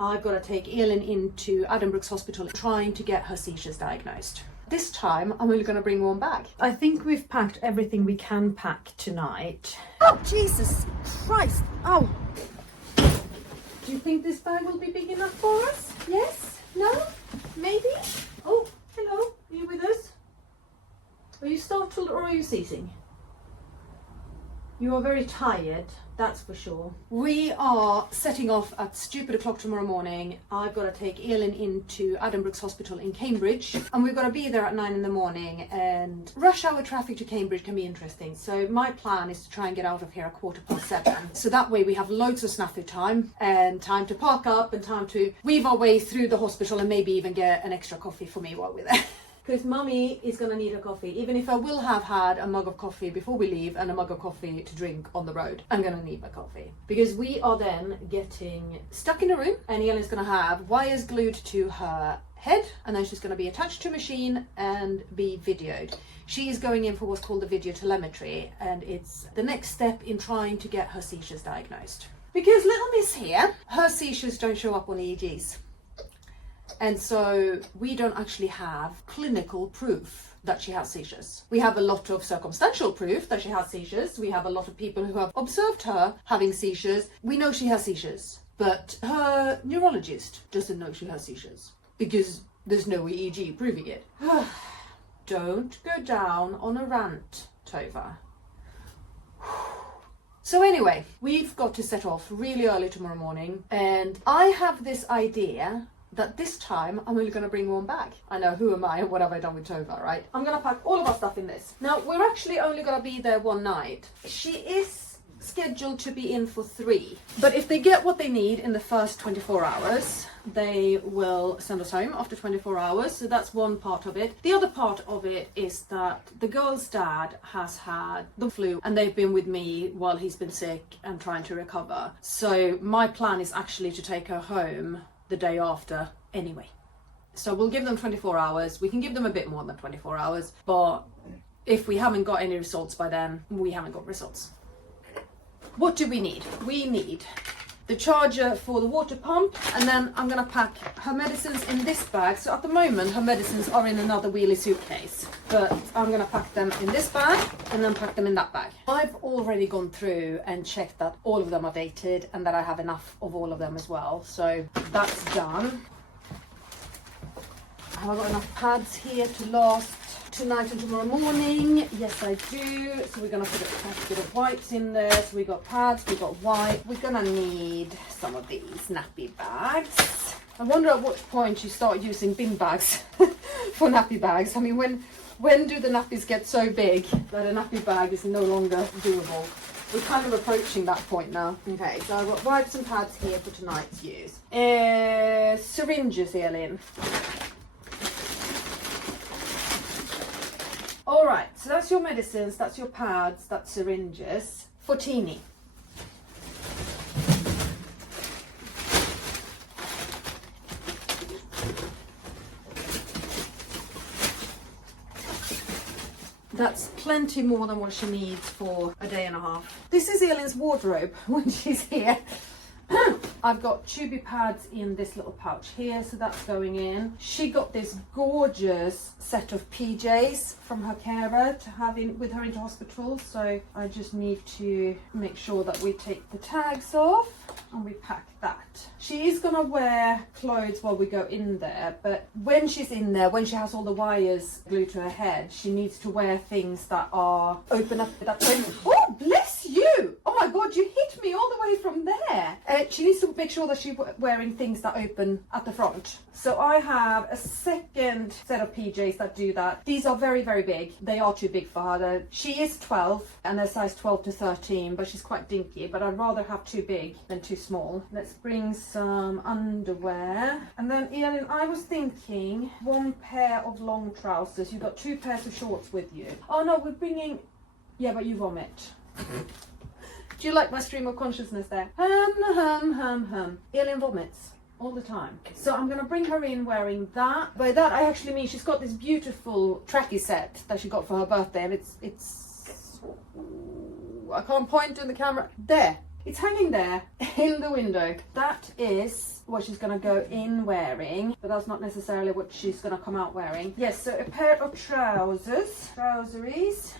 I've got to take Elin into Addenbrooke's hospital trying to get her seizures diagnosed. This time I'm only going to bring one bag. I think we've packed everything we can pack tonight. Oh, Jesus Christ! Oh! Do you think this bag will be big enough for us? Yes? No? Maybe? Oh, hello. Are you with us? Are you startled or are you seizing? You are very tired, that's for sure. We are setting off at stupid o'clock tomorrow morning. I've got to take Elin into Addenbrooke's hospital in Cambridge, and we've got to be there at 9 in the morning, and rush hour traffic to Cambridge can be interesting. So my plan is to try and get out of here at 7:15. So that way we have loads of snafu time and time to park up and time to weave our way through the hospital and maybe even get an extra coffee for me while we're there. Because mummy is going to need a coffee. Even if I will have had a mug of coffee before we leave and a mug of coffee to drink on the road, I'm going to need my coffee. Because we are then getting stuck in a room and Elin's going to have wires glued to her head, and then she's going to be attached to a machine and be videoed. She is going in for what's called the video telemetry, and it's the next step in trying to get her seizures diagnosed. Because little miss here, her seizures don't show up on EEGs. And so we don't actually have clinical proof that she has seizures. We have a lot of circumstantial proof that she has seizures. We have a lot of people who have observed her having seizures. We know she has seizures, but her neurologist doesn't know she has seizures because there's no EEG proving it. Don't go down on a rant, Tova. So anyway, we've got to set off really early tomorrow morning, and I have this idea that this time I'm only going to bring one bag. I know, who am I and what have I done with Tova, right? I'm going to pack all of our stuff in this. Now, we're actually only going to be there one night. She is scheduled to be in for 3. But if they get what they need in the first 24 hours, they will send us home after 24 hours. So that's one part of it. The other part of it is that the girl's dad has had the flu and they've been with me while he's been sick and trying to recover. So my plan is actually to take her home the day after anyway. So we'll give them 24 hours. We can give them a bit more than 24 hours, but if we haven't got any results by then, we haven't got results. What do we need? We need the charger for the water pump, and then I'm gonna pack her medicines in this bag. So at the moment her medicines are in another wheelie suitcase, but I'm gonna pack them in this bag and then pack them in that bag. I've already gone through and checked that all of them are dated and that I have enough of all of them as well, so that's done. Have I got enough pads here to last tonight and tomorrow morning? Yes, I do. So we're gonna put a bit of wipes in there. So we got pads, we got white. We're gonna need some of these nappy bags. I wonder at what point you start using bin bags for nappy bags. I mean, when do the nappies get so big that a nappy bag is no longer doable? We're kind of approaching that point now. Okay, so I've got wipes and pads here for tonight's use. Syringes, Elin. All right, so that's your medicines, that's your pads, that's syringes. For Teeny. That's plenty more than what she needs for a day and a half. This is Elin's wardrobe when she's here. I've got tubie pads in this little pouch here, so that's going in. She got this gorgeous set of PJs from her carer to have in with her into hospital, so I just need to make sure that we take the tags off and we pack that. She is gonna wear clothes while we go in there, but when she's in there, when she has all the wires glued to her head, she needs to wear things that are open up. Oh, bless you! Oh my God, you hit me all the way from there. She needs to make sure that she's wearing things that open at the front. So I have a second set of PJs that do that. These are very, very big. They are too big for her. She is 12 and they're size 12 to 13, but she's quite dinky, but I'd rather have too big than too small. Let's bring some underwear. And then Elin, I was thinking 1 pair of long trousers. You've got 2 pairs of shorts with you. Oh no, we're bringing, yeah, but you vomit. Do you like my stream of consciousness there? Elin vomits all the time. So I'm gonna bring her in wearing that. By that I actually mean she's got this beautiful tracky set that she got for her birthday, and it's I can't point in the camera. There. It's hanging there in the window. That is what she's gonna go in wearing, but that's not necessarily what she's gonna come out wearing. Yes, so a pair of trousers, trousers.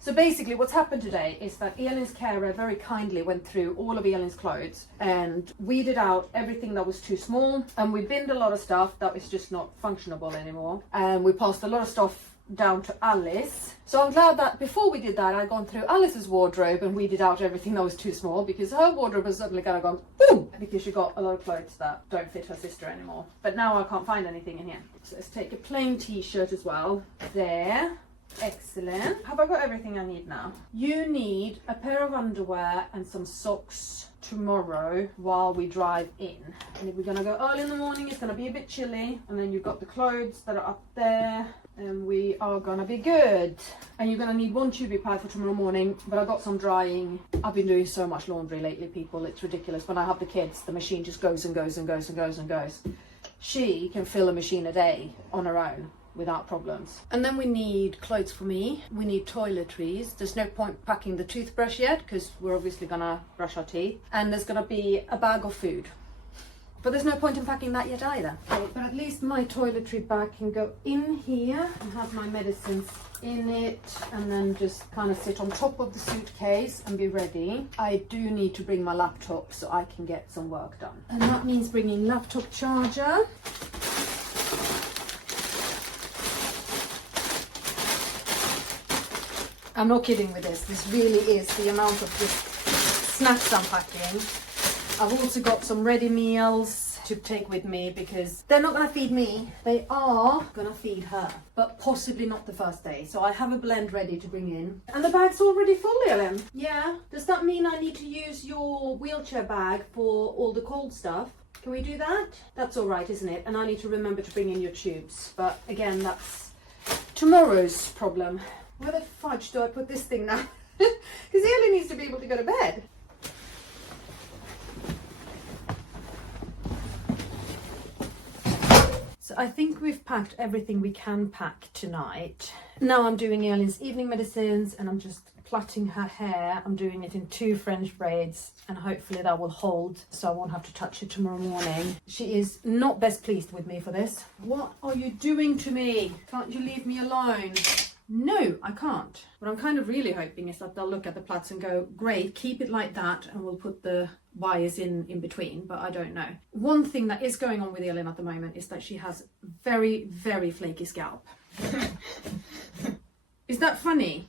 So basically what's happened today is that Elin's carer very kindly went through all of Elin's clothes and weeded out everything that was too small, and we binned a lot of stuff that is just not functionable anymore, and we passed a lot of stuff down to Alice. So I'm glad that before we did that I'd gone through Alice's wardrobe and weeded out everything that was too small, because her wardrobe has suddenly kind of gone boom, because she got a lot of clothes that don't fit her sister anymore. But now I can't find anything in here. So let's take a plain t-shirt as well. There. Excellent. Have I got everything I need now? You need a pair of underwear and some socks tomorrow while we drive in. And if we're gonna go early in the morning, it's gonna be a bit chilly, and then you've got the clothes that are up there, and we are gonna be good. And you're gonna need one tubie pad for tomorrow morning, but I got some drying. I've been doing so much laundry lately, people, it's ridiculous. When I have the kids, the machine just goes and goes and goes and goes and goes. She can fill a machine a day on her own without problems. And then we need clothes for me. We need toiletries. There's no point packing the toothbrush yet because we're obviously gonna brush our teeth. And there's gonna be a bag of food. But there's no point in packing that yet either. Okay, but at least my toiletry bag can go in here and have my medicines in it, and then just kind of sit on top of the suitcase and be ready. I do need to bring my laptop so I can get some work done. And that means bringing laptop charger. I'm not kidding with this. This really is the amount of just snacks I'm packing. I've also got some ready meals to take with me because they're not going to feed me. They are going to feed her, but possibly not the first day. So I have a blend ready to bring in. And the bag's already full, Elin. Yeah. Does that mean I need to use your wheelchair bag for all the cold stuff? Can we do that? That's all right, isn't it? And I need to remember to bring in your tubes. But again, that's tomorrow's problem. Where the fudge do I put this thing now? Because Elin needs to be able to go to bed. So I think we've packed everything we can pack tonight. Now I'm doing Elin's evening medicines and I'm just plaiting her hair. I'm doing it in 2 French braids and hopefully that will hold so I won't have to touch it tomorrow morning. She is not best pleased with me for this. What are you doing to me? Can't you leave me alone? No, I can't. What I'm kind of really hoping is that they'll look at the plaits and go, great, keep it like that and we'll put the wires in between, but I don't know. One thing that is going on with Elin at the moment is that she has very, very flaky scalp. Is that funny?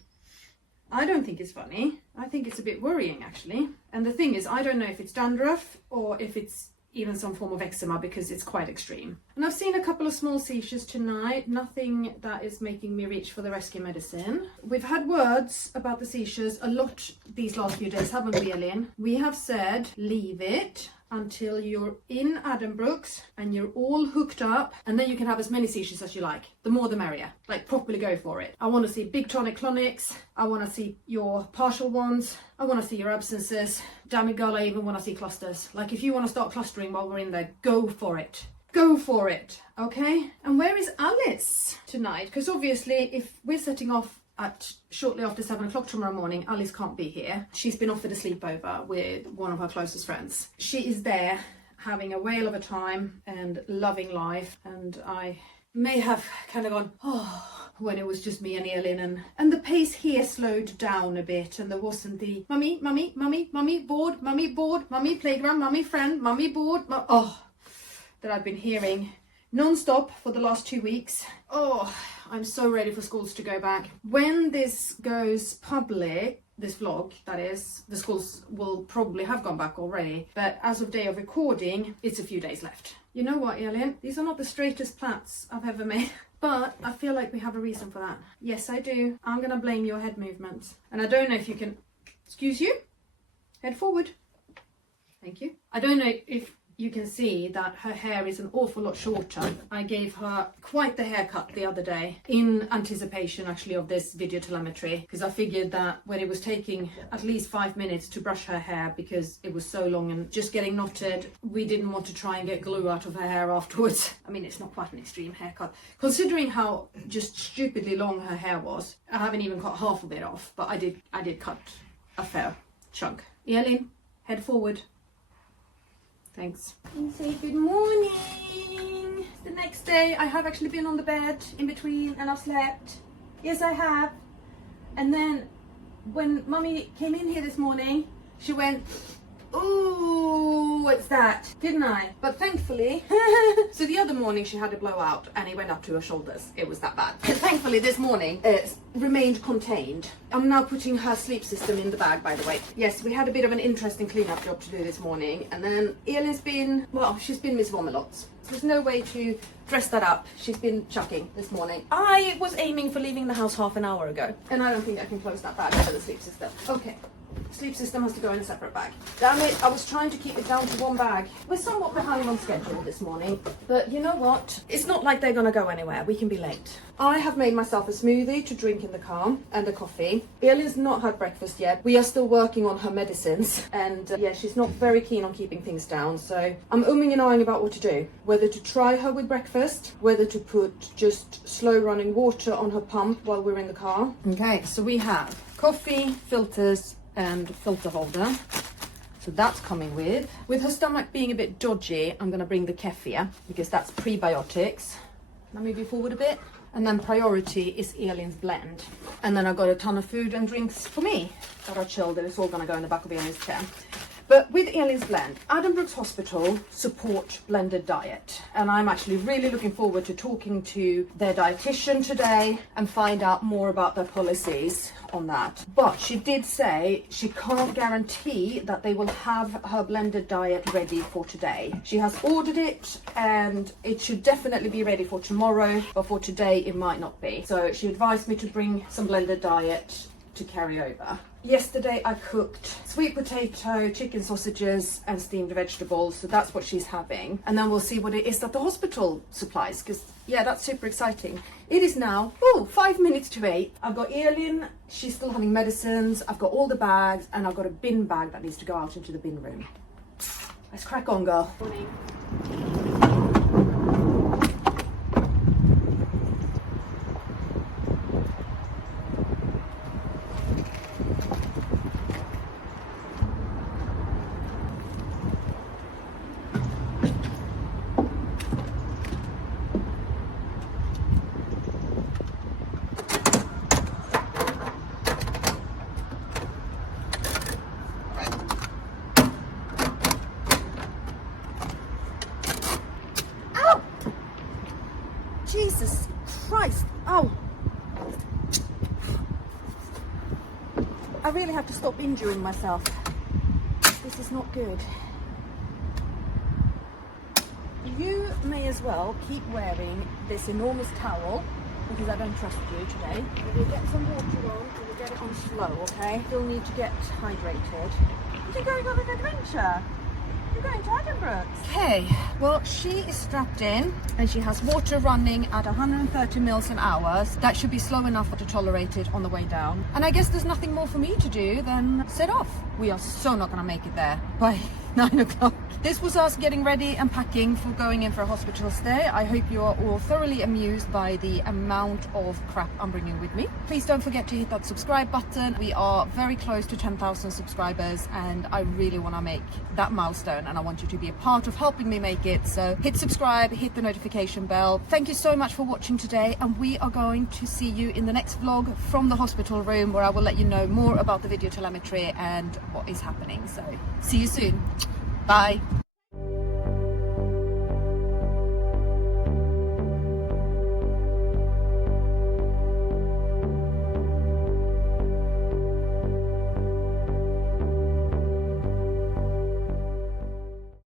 I don't think it's funny. I think it's a bit worrying actually. And the thing is, I don't know if it's dandruff or if it's even some form of eczema because it's quite extreme. And I've seen a couple of small seizures tonight, nothing that is making me reach for the rescue medicine. We've had words about the seizures a lot these last few days, haven't we, Elin? We have said leave it until you're in Addenbrooke's and you're all hooked up, and then you can have as many seizures as you like. The more the merrier. Like, properly go for it. I want to see big tonic-clonics. I want to see your partial ones. I want to see your absences. Damn it, girl, I even want to see clusters. Like, if you want to start clustering while we're in there, go for it. Go for it, okay? And where is Alice tonight? Because obviously, if we're setting off at shortly after 7 o'clock tomorrow morning, Alice can't be here. She's been offered a sleepover with one of her closest friends. She is there having a whale of a time and loving life, and I may have kind of gone, oh, when it was just me and Elin, and the pace here slowed down a bit, and there wasn't the mummy, mummy, mummy, mummy, bored, mummy, playground, mummy, friend, mummy, bored, that I've been hearing non-stop for the last 2 weeks. Oh, I'm so ready for schools to go back. When this goes public, this vlog, that is, the schools will probably have gone back already, but as of day of recording, it's a few days left. You know what, Elin? These are not the straightest plaits I've ever made, but I feel like we have a reason for that. Yes, I do. I'm gonna blame your head movements. And I don't know if you can, excuse you? Head forward. Thank you. I don't know if you can see that her hair is an awful lot shorter. I gave her quite the haircut the other day in anticipation actually of this video telemetry, because I figured that when it was taking at least 5 minutes to brush her hair because it was so long and just getting knotted, we didn't want to try and get glue out of her hair afterwards. I mean, it's not quite an extreme haircut considering how just stupidly long her hair was. I haven't even cut half of it off, but I did cut a fair chunk. Elin, head forward. Thanks. And say good morning. It's the next day. I have actually been on the bed in between and I've slept. Yes, I have. And then when Mummy came in here this morning, she went, ooh, what's that? Didn't I? But thankfully, so the other morning she had a blowout and it went up to her shoulders. It was that bad. And thankfully this morning it remained contained. I'm now putting her sleep system in the bag, by the way. Yes, we had a bit of an interesting cleanup job to do this morning. And then Elin's been, well, she's been Miss Vomilots. There's no way to dress that up. She's been chucking this morning. I was aiming for leaving the house half an hour ago. And I don't think I can close that bag for the sleep system. Okay. Sleep system has to go in a separate bag. Damn it, I was trying to keep it down to one bag. We're somewhat behind on schedule this morning, but you know what? It's not like they're gonna go anywhere. We can be late. I have made myself a smoothie to drink in the car and a coffee. Elin's not had breakfast yet. We are still working on her medicines and yeah, she's not very keen on keeping things down. So I'm umming and ahhing about what to do. Whether to try her with breakfast, whether to put just slow running water on her pump while we're in the car. Okay, so we have coffee, filters, and filter holder, so that's coming with. With her stomach being a bit dodgy, I'm going to bring the kefir because that's prebiotics. Let me move forward a bit. And then priority is Elin's blend. And then I've got a ton of food and drinks for me that are chilled, and it's all going to go in the back of Elin's chair. But with Elin's blend, Addenbrooke's Hospital support blended diet. And I'm actually really looking forward to talking to their dietitian today and find out more about their policies on that. But she did say she can't guarantee that they will have her blended diet ready for today. She has ordered it and it should definitely be ready for tomorrow, but for today it might not be. So she advised me to bring some blended diet to carry over. Yesterday I cooked sweet potato, chicken sausages and steamed vegetables, so that's what she's having. And then we'll see what it is that the hospital supplies, because yeah, that's super exciting. It is now 5 minutes to 8. I've got Elin, she's still having medicines, I've got all the bags, and I've got a bin bag that needs to go out into the bin room. Let's crack on, girl. Morning. Jesus Christ, ow! I really have to stop injuring myself. This is not good. You may as well keep wearing this enormous towel because I don't trust you today. We'll get some water on and we'll get it on slow, okay? You'll need to get hydrated. You're going on an adventure. You're going to Addenbrooke. Okay, well, she is strapped in and she has water running at 130 mils an hour. That should be slow enough to tolerate it on the way down. And I guess there's nothing more for me to do than set off. We are so not going to make it there by 9 o'clock. This was us getting ready and packing for going in for a hospital stay. I hope you are all thoroughly amused by the amount of crap I'm bringing with me. Please don't forget to hit that subscribe button. We are very close to 10,000 subscribers and I really want to make that milestone and I want you to be a part of helping me make it. So hit subscribe, hit the notification bell. Thank you so much for watching today and we are going to see you in the next vlog from the hospital room where I will let you know more about the video telemetry and what is happening. So see you soon. Bye.